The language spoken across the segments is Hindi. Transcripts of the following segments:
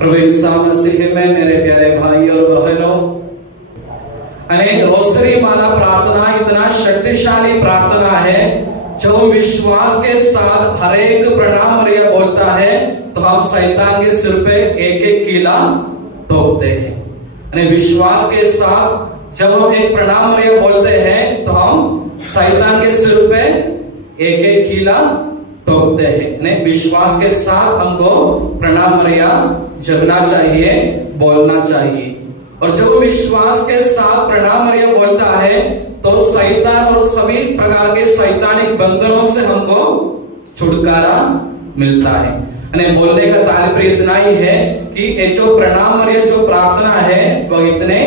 प्रभु यीशु मसीह में मेरे प्यारे भाई और बहनों, रोसरी माला प्रार्थना इतना शक्तिशाली प्रार्थना है जो विश्वास के साथ हर एक प्रणाम मरिया बोलता है तो हम शैतान के सिर पे एक एक कीला ठोकते हैं। विश्वास के साथ जब हम एक प्रणाम मरिया बोलते हैं तो हम शैतान के सिर पे एक एक कीला ठोकते हैं। विश्वास के साथ हमको प्रणाम मरिया जपना चाहिए, बोलना चाहिए। और जब विश्वास के साथ प्रणाम मरिया बोलता है तो शैतान और सभी प्रकार के शैतानिक बंधनों से हमको छुटकारा मिलता है। बोलने का तात्पर्य इतना ही है कि ये जो प्रणाम मरिया जो प्रार्थना है वह इतने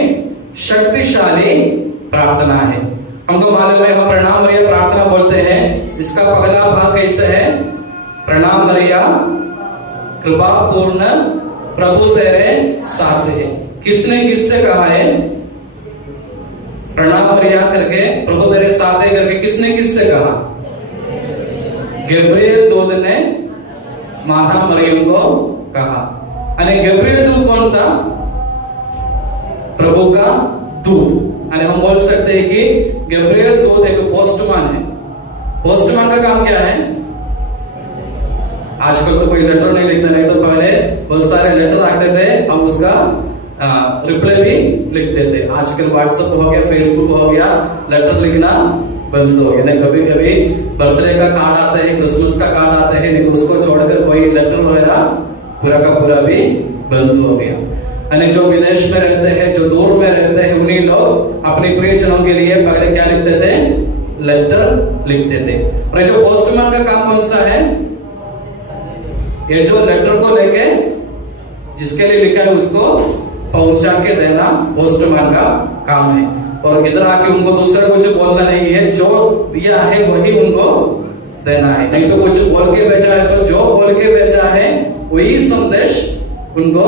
शक्तिशाली प्रार्थना है। हमको मालूम है हम प्रणाम मरिया प्रार्थना बोलते हैं, इसका पहला भाग कैसे है? प्रणाम मरिया कृपा पूर्ण प्रभु तेरे साथ है। किसने किससे कहा है प्रणाम मरिया करके प्रभु तेरे साथ है करके? किसने किससे कहा? गब्रिएल दूत ने माता मरियम को कहा। गब्रिएल दूत कौन था? प्रभु का दूत। हम बोल सकते हैं कि गब्रिएल दूत एक पोस्टमैन है। पोस्टमैन का काम क्या है? आजकल तो कोई लेटर नहीं लिखता, नहीं तो पहले बहुत सारे लेटर आते थे, हम उसका रिप्लाई भी लिखते थे। आजकल व्हाट्सएप हो गया, फेसबुक हो गया, लेटर लिखना बंद हो गया। कभी कभी बर्थडे का कार्ड आते हैं, क्रिसमस का कार्ड आते हैं, नहीं तो उसको छोड़कर कोई लेटर वगैरह पूरा का पूरा भी बंद हो गया। जो विदेश में रहते हैं, जो दूर में रहते हैं, उन्हीं लोग अपने प्रियजनों के लिए पहले क्या लिखते थे? लेटर लिखते थे। और जो पोस्टमैन का काम कौन सा है? ये जो लेटर को लेके जिसके लिए लिखा है उसको पहुंचा के देना पोस्टमैन का काम है। और इधर आके उनको दूसरा कुछ बोलना नहीं है, जो दिया है वही उनको देना है। नहीं तो कुछ बोल के भेजा है तो जो बोल के भेजा है वही संदेश उनको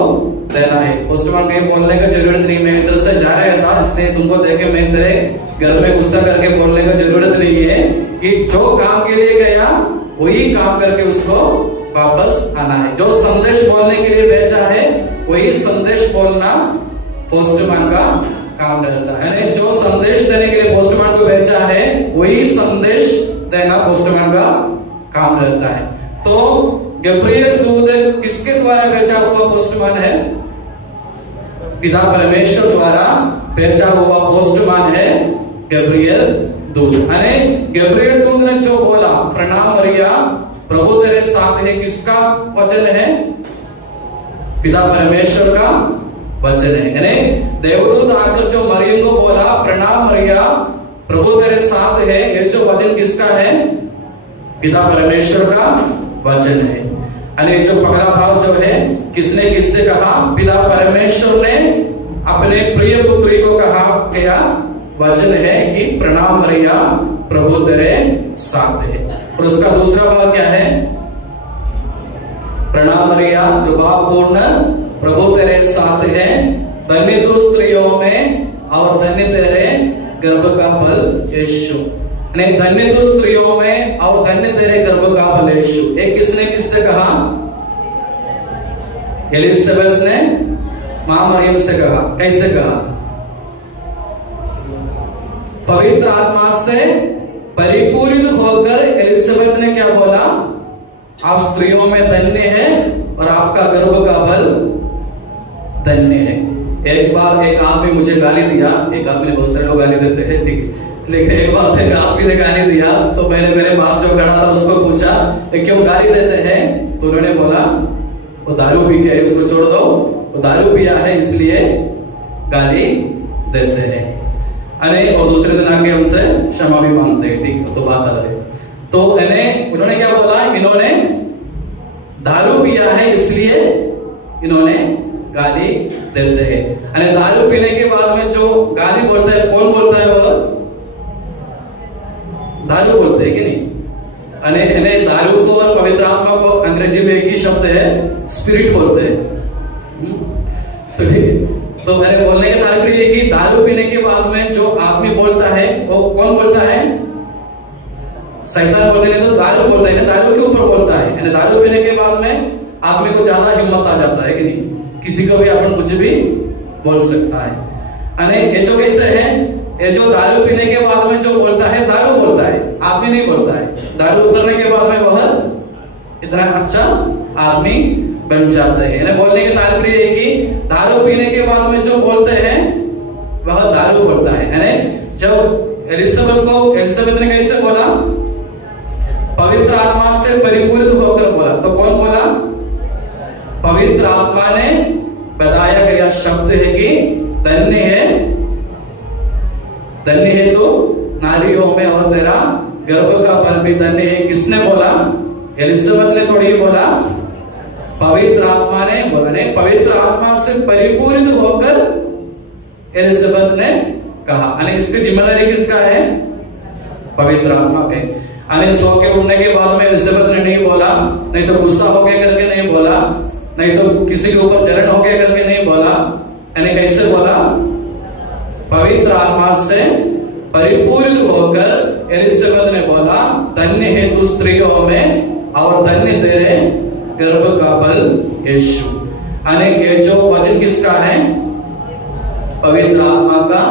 देना है। पोस्टमैन को बोलने का जरूरत नहीं, मैं इधर से जा रहा था इसलिए तुमको देखे मैं तेरे घर में गुस्सा करके बोलने का जरूरत नहीं है कि जो काम के लिए गया वही काम करके उसको वापस आना है। जो संदेश बोलने के लिए भेजा है वही संदेश बोलना पोस्टमैन का काम रहता है। जो संदेश देने के लिए पोस्टमैन को भेजा है वही संदेश देना पोस्टमैन का काम रहता है। तो गब्रिएल दूत किसके द्वारा भेजा हुआ पोस्टमैन है? पिता परमेश्वर द्वारा भेजा हुआ पोस्टमैन है गब्रिएल दूत। गब्रिएल दूत ने जो बोला प्रणाम मरिया प्रभु तेरे साथ है, किसका वचन है? पिता परमेश्वर का वचन है। देवदूत आकर जो मरियम को बोला प्रणाम मरिया प्रभु तेरे साथ है, ये जो वचन किसका है? पिता परमेश्वर का वचन है। जो पहला भाव जो है किसने किससे कहा? पिता परमेश्वर ने अपने प्रिय पुत्री को कहा गया वचन है कि प्रणाम मरिया प्रभु तेरे साथ है। और उसका दूसरा भाव क्या है? प्रणाम मरिया कृपा पूर्ण प्रभु तेरे साथ है, धन्य तू स्त्रियों में और धन्य तेरे गर्भ का फल यीशु। धन्य तू स्त्रियों में और धन्य तेरे गर्भ का फल यीशु। एक किसने किससे कहा? एलिजाबेथ ने मां मरियम से कहा। कैसे कहा? पवित्र आत्मा से परिपूरित होकर एलिजाबेथ ने क्या बोला? आप स्त्रियों में धन्य है और आपका गर्भ का फल धन्य है। एक बार एक आदमी मुझे गाली दिया, एक आदमी ने बहुत सारे लोग गाली देते हैं, ठीक, लेकिन एक बार एक आदमी ने गाली दिया तो मैंने मेरे पास जो खड़ा था उसको पूछा क्यों गाली देते हैं? तो उन्होंने बोला वो दारू पी के, उसको छोड़ दो, वो दारू पिया है इसलिए गाली देते हैं। और दूसरे दिन आके हमसे क्षमा भी मांगते हैं, ठीक, तो बात अलग है। तो उन्होंने क्या बोला? इन्होंने दारू पिया है इसलिए इन्होंने गाली देते हैं। दारू पीने के बाद में जो गाली बोलता है, कौन बोलता है? वो दारू बोलते हैं कि नहीं? दारू को और पवित्र आत्मा को अंग्रेजी में एक ही शब्द है, स्पिरिट बोलते हैं। तो ठीक है, तो मैंने बोलने का तात्पर्य ये कि दारू पीने के बाद में जो आदमी बोलता है वो कौन बोलता है? शैतान बोलते नहीं तो दारू बोलता है ना, दारू के ऊपर बोलता है। दारू पीने के बाद में आदमी को ज्यादा हिम्मत आ जाता है कि नहीं, किसी को भी अपन कुछ भी बोल सकता है। अने ये जो कैसे है, ये जो दारू पीने के बाद में जो बोलता है दारू बोलता है, आदमी नहीं बोलता है। दारू उतरने के बाद में वह इतना अच्छा आदमी बन जाते हैं। बोलने के तात्पर्य है कि दारू पीने के बाद में जो बोलते हैं वह दारू बोलता है। यानी जब एलिजाबेथ ने कैसे बोला, पवित्र आत्मा से परिपूरित होकर बोला। तो कौन बोला? पवित्र आत्मा ने बताया गया शब्द है कि धन्य है तो नारियों में और तेरा गर्भ का फल भी धन्य है। किसने बोला? एलिजाबेथ ने थोड़ी बोला, पवित्र आत्मा ने बोला। नहीं, पवित्र आत्मा से परिपूरित होकर एलिजाबेथ ने कहा। यानी इसकी जिम्मेदारी किसका है? पवित्र आत्मा के। यानी सो के उठने के बाद में एलिजाबेथ ने नहीं बोला, नहीं तो गुस्सा हो गया करके नहीं बोला, नहीं तो किसी के ऊपर जलन हो गया करके नहीं बोला। यानी कैसे बोला? पवित्र आत्मा से परिपूरित होकर एलिजाबेथ ने बोला, धन्य है तू स्त्रियों में और धन्य तेरे गर्भ का फल यीशु। यानी ये जो वचन किसका है? पवित्र आत्मा का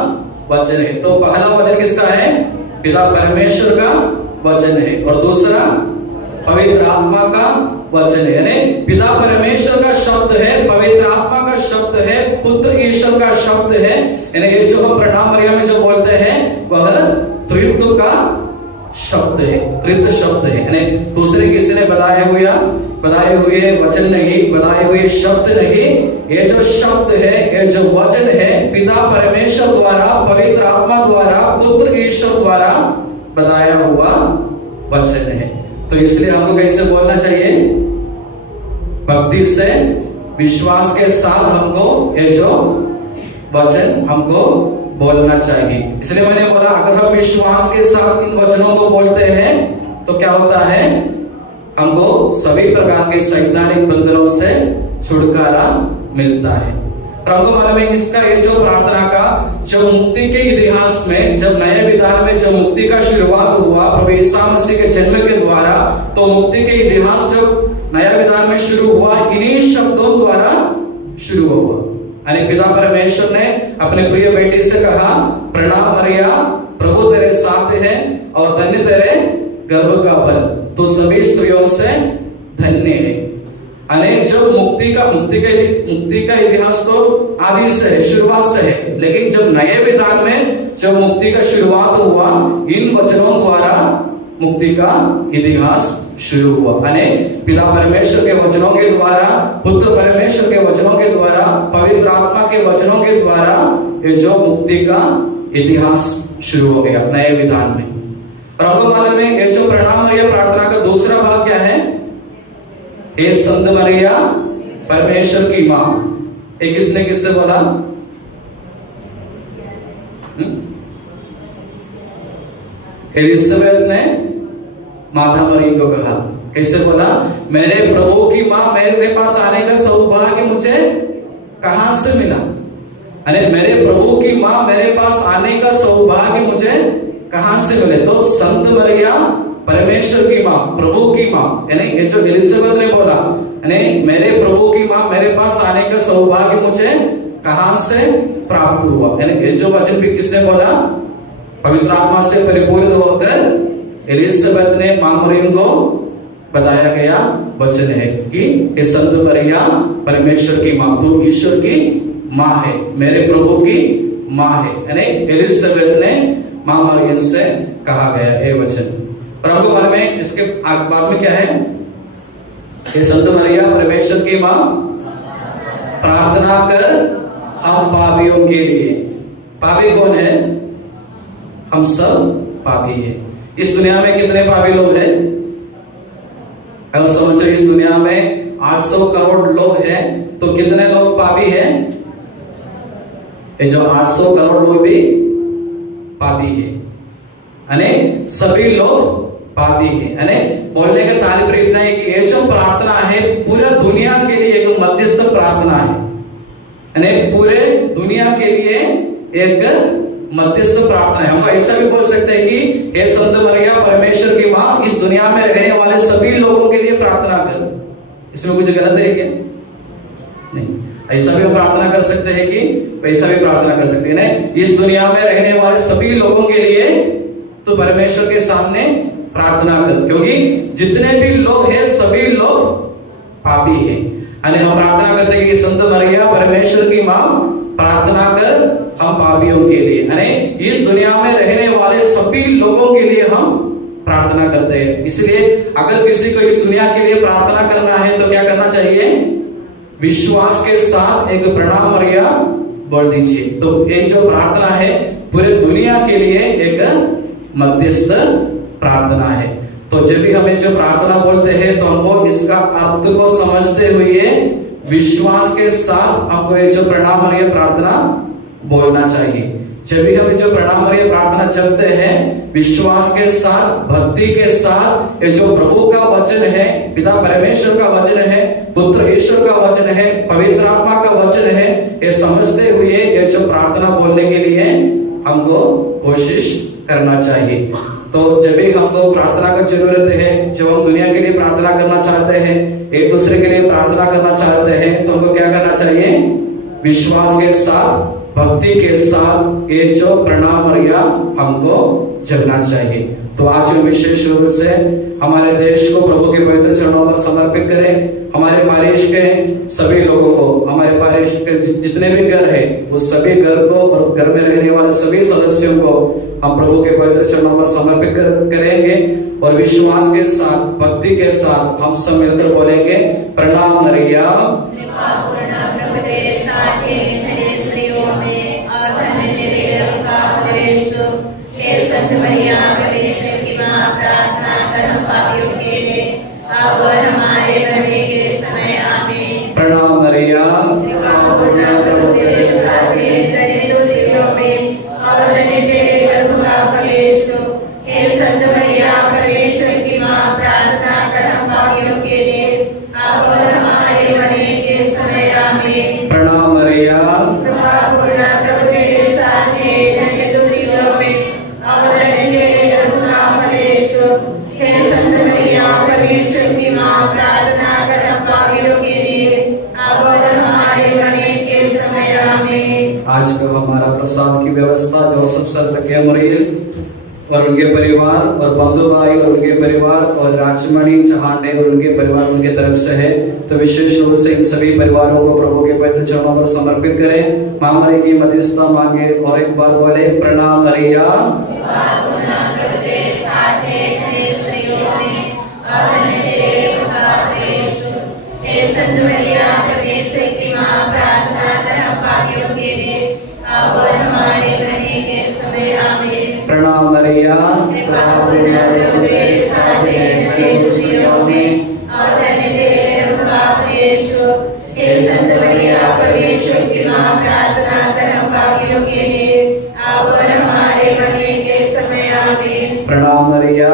वचन है। तो पहला वचन किसका है? पिता परमेश्वर का वचन है, और दूसरा पवित्र आत्मा का वचन है। यानी पिता परमेश्वर का शब्द है, पवित्र आत्मा का शब्द है, पुत्र ईश्वर का शब्द है। यानी ये जो हम प्रणाम मरिया में जो बोलते हैं वह त्रित्व का शब्द है, त्रित्व शब्द है। यानी दूसरे किसी ने बताए हुए वचन नहीं, बताए हुए शब्द नहीं। ये जो शब्द है, ये जो वचन है, पिता परमेश्वर द्वारा, पवित्र आत्मा द्वारा, पुत्र ईश्वर द्वारा बताया हुआ वचन है। तो इसलिए हमको कैसे बोलना चाहिए? भक्ति से, विश्वास के साथ हमको ये जो वचन हमको बोलना चाहिए। इसलिए मैंने बोला, अगर हम विश्वास के साथ इन वचनों को बोलते हैं तो क्या होता है? हमको सभी प्रकार के सैतानिक बंधनों से छुटकारा मिलता है। और हमको मालूम है इसका ये जो प्रार्थना का जब मुक्ति के इतिहास में, जब नए विधान में जब मुक्ति का शुरुआत हुआ प्रभु ईसा मसीह के जन्म के द्वारा, तो मुक्ति के इतिहास जब नया विधान में शुरू हुआ, इन्हीं शब्दों द्वारा शुरू हुआ। यानी पिता परमेश्वर ने अपने प्रिय बेटी से कहा, प्रणाम मरिया, प्रभु तेरे साथ है और धन्य तेरे गर्भ का फल, तो सभी स्त्रियों से धन्य है। अनेक जब मुक्ति का इतिहास तो आदि से है, शुरुआत से है, लेकिन जब नए विधान में जब मुक्ति का शुरुआत हुआ, इन वचनों द्वारा मुक्ति का इतिहास शुरू हुआ। अनेक पिता परमेश्वर के वचनों के द्वारा, पुत्र परमेश्वर के वचनों के द्वारा, पवित्र आत्मा के वचनों के द्वारा ये जो मुक्ति का इतिहास शुरू हो गया नए विधान में। और हमको मालूम है ये जो प्रणाम मरिया प्रार्थना का दूसरा भाग क्या है? हे संत मरिया परमेश्वर की मां। ये किससे बोला? एलिजाबेथ ने माता मरियम को कहा। कैसे बोला? मेरे प्रभु की मां, मेरे पास आने का सौभाग्य मुझे कहां से मिला? अरे मेरे प्रभु की मां, मेरे पास आने का सौभाग्य मुझे कहां से मिले? तो संत मरिया परमेश्वर की मां, प्रभु की मां, यानी ये जो एलिजाबेथ ने बोला, यानी मेरे प्रभु की मां, मेरे पास आने का सौभाग्य मुझे कहां से प्राप्त हुआ? यानी ये जो वचन भी किसने बोला? पवित्र आत्मा से परिपूर्ण होकर एलिजाबेथ ने मां मरियम को बताया गया वचन है कि ये संत मरिया परमेश्वर की मां, तो ईश्वर की मां है, मेरे प्रभु की मां है। यानी एलिजाबेथ ने मां मरियम से कहा गया ये वचन। और हमको मालूम है इसके बाद में क्या है? ये संत मरिया परमेश्वर की मां, प्रार्थना कर हम पापियों के लिए। पापी कौन है? हम सब पापी है। इस दुनिया में कितने पापी लोग हैं? अगर समझो इस दुनिया में 800 करोड़ लोग हैं, तो कितने लोग पापी हैं? ये जो 800 करोड़ लोग भी पापी है, यानी सभी लोग पापी है। यानी बोलने का तात्पर्य इतना है कि ये जो प्रार्थना है पूरा दुनिया के लिए एक मध्यस्थ प्रार्थना है, यानी पूरे दुनिया के लिए एक मध्यस्थ प्रार्थना है। हम ऐसा भी बोल सकते हैं कि हे संत मरिया परमेश्वर की मां, इस दुनिया में रहने वाले सभी लोगों के लिए प्रार्थना कर। इसमें कुछ गलत है क्या? नहीं। ऐसा भी हम प्रार्थना कर सकते हैं कि वैसा भी प्रार्थना कर सकते हैं। इस दुनिया में रहने वाले सभी लोगों के लिए तो परमेश्वर के सामने प्रार्थना कर, क्योंकि जितने भी लोग हैं सभी लोग पापी हैं। यानी हम प्रार्थना करते हैं कि संत मरिया परमेश्वर की मां प्रार्थना कर हम पापियों के लिए, यानी इस दुनिया में रहने वाले सभी लोगों के लिए हम प्रार्थना करते हैं। इसलिए अगर किसी को इस दुनिया के लिए प्रार्थना करना है तो क्या करना चाहिए? विश्वास के साथ एक प्रणाम मरिया बोल दीजिए। तो ये जो प्रार्थना है पूरे दुनिया के लिए एक मध्यस्थ प्रार्थना है। तो जब भी हमें जो प्रार्थना बोलते हैं तो हमको इसका अर्थ को समझते हुए विश्वास के साथ हमको ये जो प्रणाम मरिया प्रार्थना बोलना चाहिए। जब भी हम जो प्रणाम मरिया प्रार्थना चलते हैं विश्वास के साथ, भक्ति के साथ, ये जो प्रभु का वचन है, पिता परमेश्वर का वचन है, पुत्र ईश्वर का वचन है, पवित्र आत्मा का वचन है, ये समझते हुए ये जो प्रार्थना बोलने के लिए हमको कोशिश करना चाहिए। तो जब भी हमको प्रार्थना का जरूरत है, जब हम दुनिया के लिए प्रार्थना करना चाहते हैं, एक दूसरे के लिए प्रार्थना करना चाहते हैं, तो हमको क्या करना चाहिए? विश्वास के साथ, भक्ति के साथ ये जो प्रणाम मरिया हमको जपना चाहिए। तो आज विशेष रूप से हमारे देश को प्रभु के पवित्र चरणों पर समर्पित करें। हमारे पारिश के सभी लोगों को, हमारे पारिश के जितने भी घर है उस सभी घर को और घर में रहने वाले सभी सदस्यों को हम प्रभु के पवित्र चरणों पर समर्पित करेंगे और विश्वास के साथ, भक्ति के साथ हम सब मिलकर बोलेंगे प्रणाम मरिया। संत मरिया परमेश्वर की मां प्रार्थना कर हम पापियों के लिए अब और हमारे मरने के समय आमीन। प्रणाम मरिया। प्रभु तेरे साथ है, धन्य तू स्त्रियों में और धन्य तेरे गर्भ का फल यीशु। हे संत मरिया परमेश्वर की मां प्रार्थना कर हम पापियों के लिए अब और हमारे मरने के समय आमीन। प्रणाम मरिया। प्रभु तेरे साथ है, धन्य तू स्त्रियों में और धन्य तेरे गर्भ का फल यीशु। हे संत मरिया परमेश्वर की मां प्रार्थना कर हम पापियों के लिए अब और हमारे मरने के समय आमीन। आज का हमारा प्रसाद की व्यवस्था जोसेफ सर मरील और उनके परिवार और बंधु भाई और उनके परिवार और राजमणि चहांडे और उनके परिवार उनके तरफ से है। तो विशेष रूप से इन सभी परिवारों को प्रभु के पवित्र चरणों पर समर्पित करें। मां मरिया की मध्यस्थता मांगे और एक बार बोले प्रणाम मरिया। संत मरिया परमेश्वर की मां प्रार्थना कर हम पापियों के लिए अब और हमारे मरने के समय आमीन। प्रणाम मरिया। प्रभु तेरे साथ है, धन्य स्त्रियों में और धन्य तेरे गर्भ का फल यीशु। हे संत मरिया परमेश्वर की मां प्रार्थना कर हम पापियों के लिए अब और हमारे मरने के समय आमीन। प्रणाम मरिया।